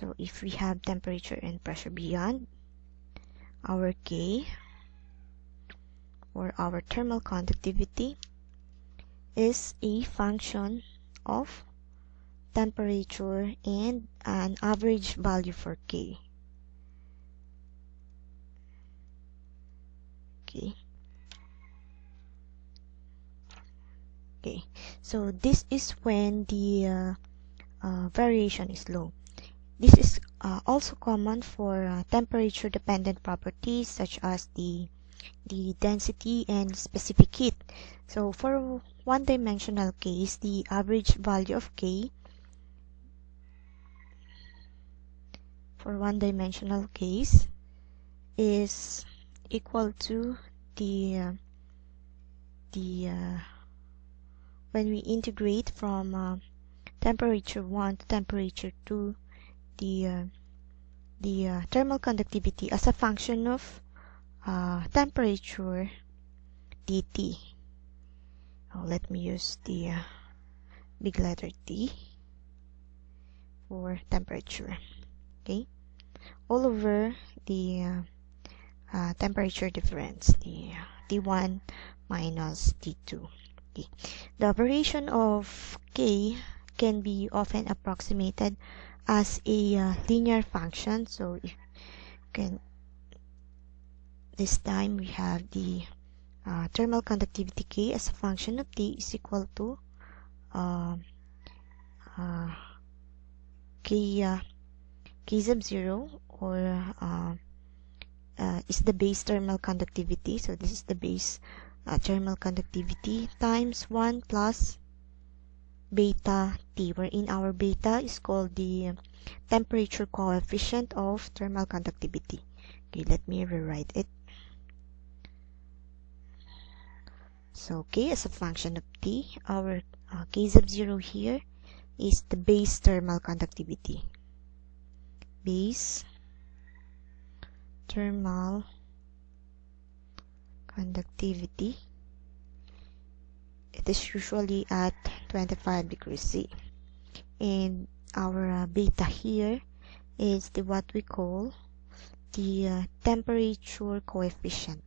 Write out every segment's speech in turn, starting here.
So if we have temperature and pressure beyond, our K, or our thermal conductivity, is a function of temperature and an average value for K. Okay, so this is when the variation is low. This is also common for temperature dependent properties such as the density and specific heat. So for one-dimensional case, the average value of K for one-dimensional case is equal to when we integrate from temperature 1 to temperature 2, the thermal conductivity as a function of temperature dt. Let me use the big letter T for temperature. Okay, all over the temperature difference, the T1 minus T2. Okay. The variation of K can be often approximated as a linear function. So if this time we have the thermal conductivity K as a function of T is equal to K sub 0, or is the base thermal conductivity. So this is the base thermal conductivity times 1 plus beta T, wherein our beta is called the temperature coefficient of thermal conductivity. Okay, let me rewrite it. So K as a function of T, our K sub 0 here is the base thermal conductivity. Base thermal conductivity. It is usually at 25 degrees C. And our beta here is what we call the temperature coefficient.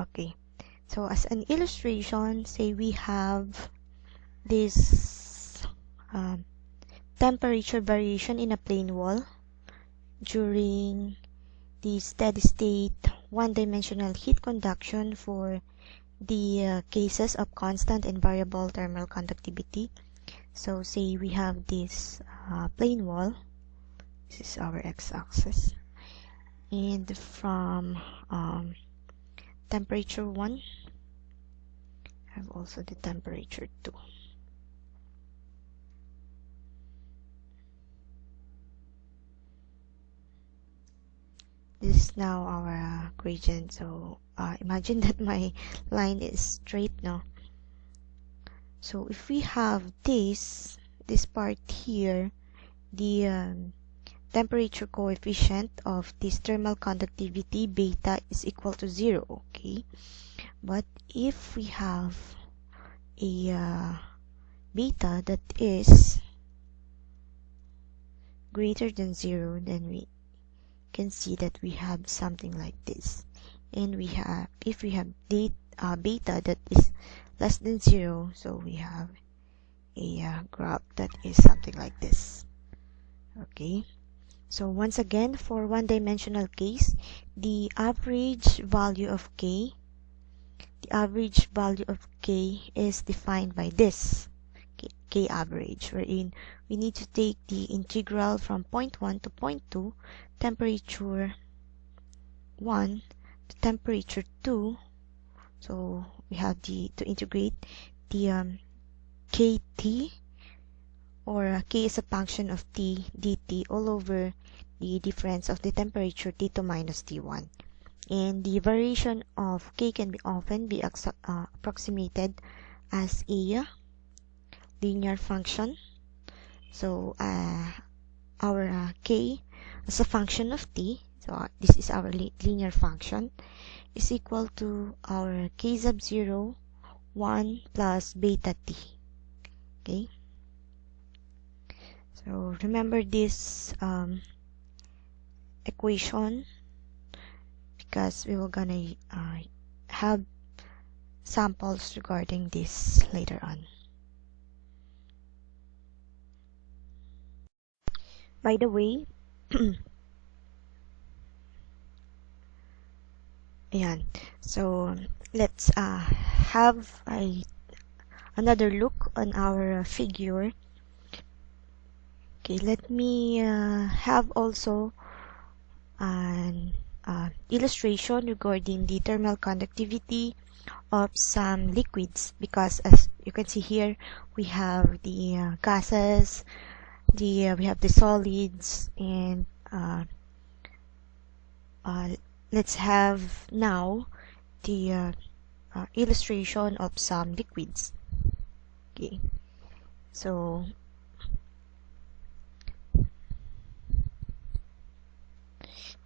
Okay, so as an illustration, say we have this temperature variation in a plane wall during the steady state one-dimensional heat conduction for the cases of constant and variable thermal conductivity. So say we have this plane wall. This is our x-axis, and from temperature 1, I have also the temperature 2. This is now our gradient. So imagine that my line is straight now. So if we have this part here, the temperature coefficient of this thermal conductivity beta is equal to 0. Okay, but if we have a beta that is greater than 0, then we can see that we have something like this. And we have, if we have beta that is less than 0, so we have a graph that is something like this. Okay, so once again, for one-dimensional case, the average value of K is defined by this K average, wherein we need to take the integral from point 1 to point 2, temperature 1 to temperature 2. So we have to integrate the KT, or K is a function of T dt, all over the difference of the temperature T2 minus T1. And the variation of K can be often be approximated as a linear function. So our k as a function of t, so this is our linear function, is equal to our k sub 0 1 plus beta t. Okay, so remember this equation because we were gonna have samples regarding this later on. By the way, ayan, so let's have another look on our figure. Okay, let me have also an illustration regarding the thermal conductivity of some liquids, because as you can see here, we have the gases, we have the solids, and let's have now the illustration of some liquids. Okay, so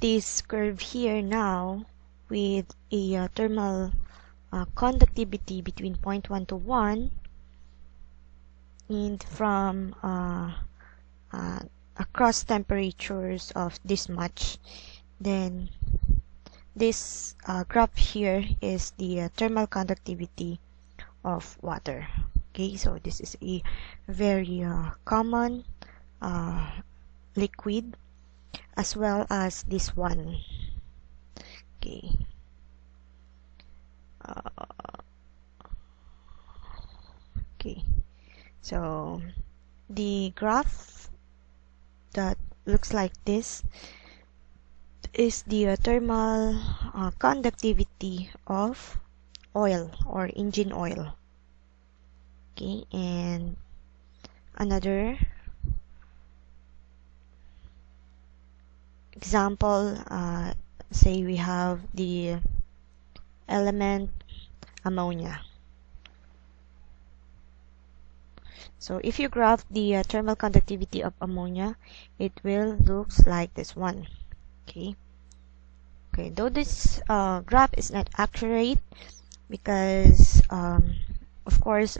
this curve here now with a thermal conductivity between 0.1 to 1, and from across temperatures of this much, then this graph here is the thermal conductivity of water. Okay, so this is a very common liquid, as well as this one. Okay, okay, so the graph that looks like this is the thermal conductivity of oil or engine oil. Okay, and another example, say we have the element ammonia. So if you graph the thermal conductivity of ammonia, it will looks like this one. Okay, though this graph is not accurate because of course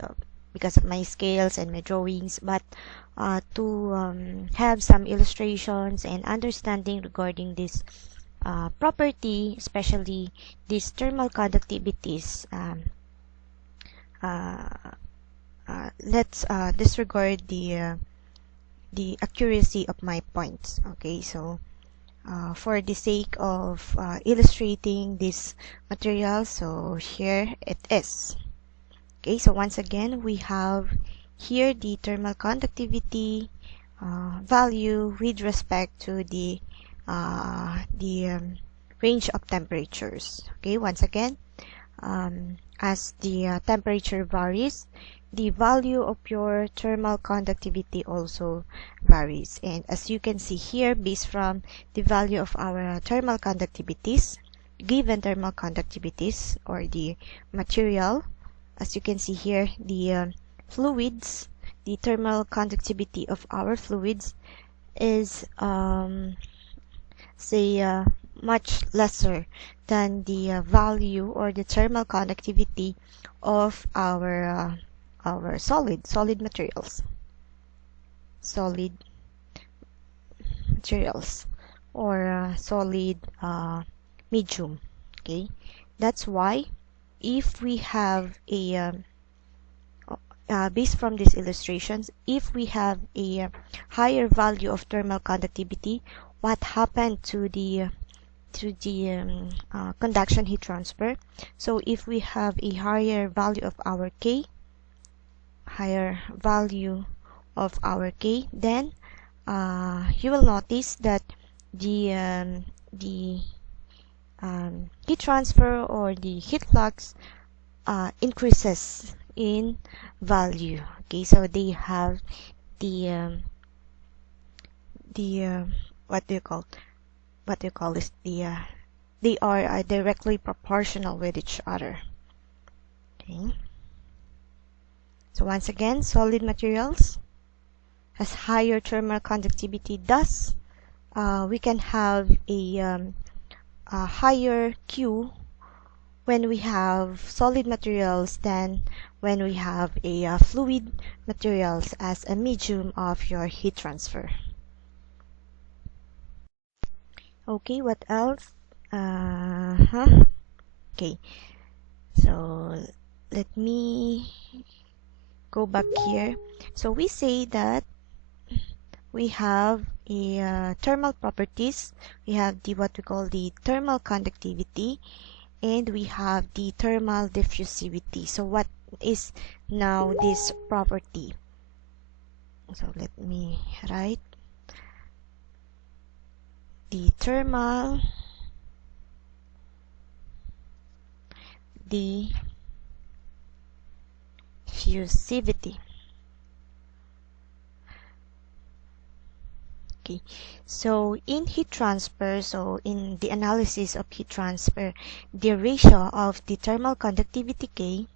because of my scales and my drawings, but to have some illustrations and understanding regarding this property, especially these thermal conductivities, let's disregard the accuracy of my points. Okay, so for the sake of illustrating this material, so here it is. Okay, so once again, we have here the thermal conductivity value with respect to the range of temperatures. Okay, once again, as the temperature varies, the value of your thermal conductivity also varies. And as you can see here, based from the value of our thermal conductivities, given thermal conductivities or the material, as you can see here, the fluids, the thermal conductivity of our fluids is say much lesser than the value or the thermal conductivity of our solid materials or solid medium. Okay, that's why if we have a based from these illustrations, if we have a higher value of thermal conductivity, what happened to the conduction heat transfer? So if we have a higher value of our K, then you will notice that the heat transfer or the heat flux increases in value. Okay, so they have the what do you call this, they are directly proportional with each other. Okay, So once again, solid materials has higher thermal conductivity. Thus, we can have a higher Q when we have solid materials than when we have a fluid materials as a medium of your heat transfer. Okay, what else? Okay, so let me go back here. So we say that we have a thermal properties. We have the what we call the thermal conductivity, and we have the thermal diffusivity. So what is now this property? So let me write the thermal diffusivity. Okay, so in heat transfer, so in the analysis of heat transfer, the ratio of the thermal conductivity K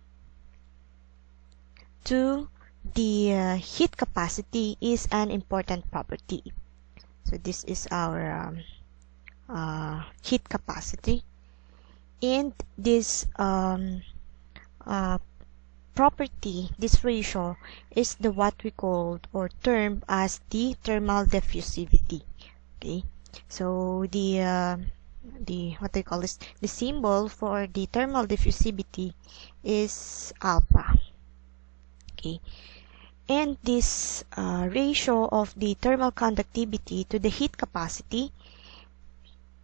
to the heat capacity is an important property. So this is our heat capacity, and this property, this ratio, is the what we called or termed as the thermal diffusivity. Okay, so the what they call this, the symbol for the thermal diffusivity is alpha. Okay, and this ratio of the thermal conductivity to the heat capacity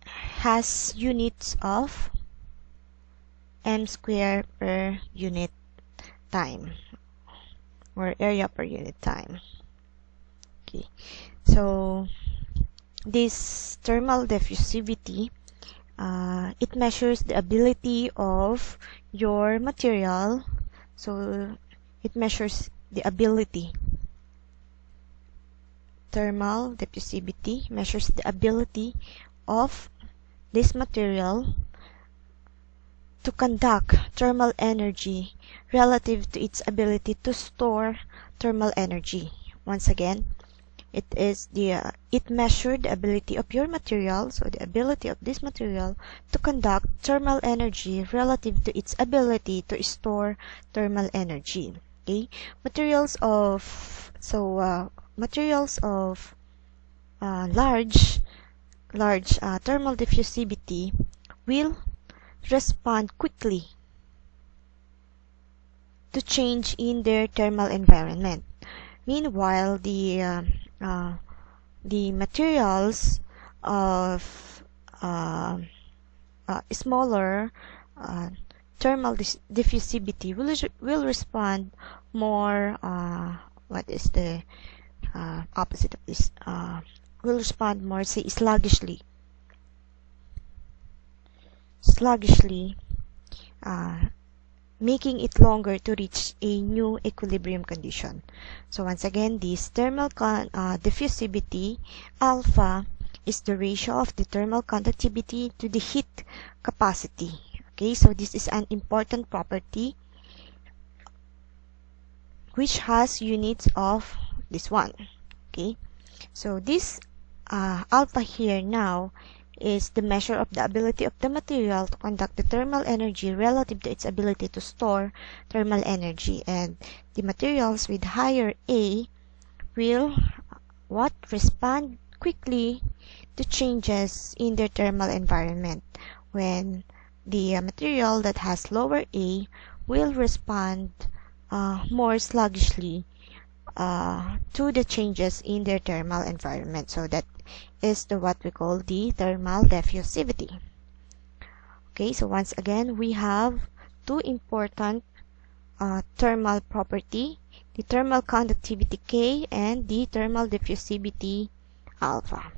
has units of m square per unit time, or area per unit time. Okay, so this thermal diffusivity, it measures the ability of your material. So it measures the ability. Thermal diffusivity measures the ability of this material to conduct thermal energy relative to its ability to store thermal energy. Once again, it is it measured the ability of your material, so the ability of this material to conduct thermal energy relative to its ability to store thermal energy. Okay, materials of large thermal diffusivity will respond quickly to change in their thermal environment. Meanwhile, the materials of smaller thermal diffusivity will respond more. What is the opposite of this? Will respond more, say, sluggishly, making it longer to reach a new equilibrium condition. So once again, this thermal diffusivity alpha is the ratio of the thermal conductivity to the heat capacity. Okay, so this is an important property which has units of this one. Okay, so this alpha here now is the measure of the ability of the material to conduct the thermal energy relative to its ability to store thermal energy, and the materials with higher A will respond quickly to changes in their thermal environment, when the material that has lower A will respond more sluggishly to the changes in their thermal environment. So that is what we call the thermal diffusivity. Okay, so once again, we have two important thermal property, the thermal conductivity K and the thermal diffusivity alpha.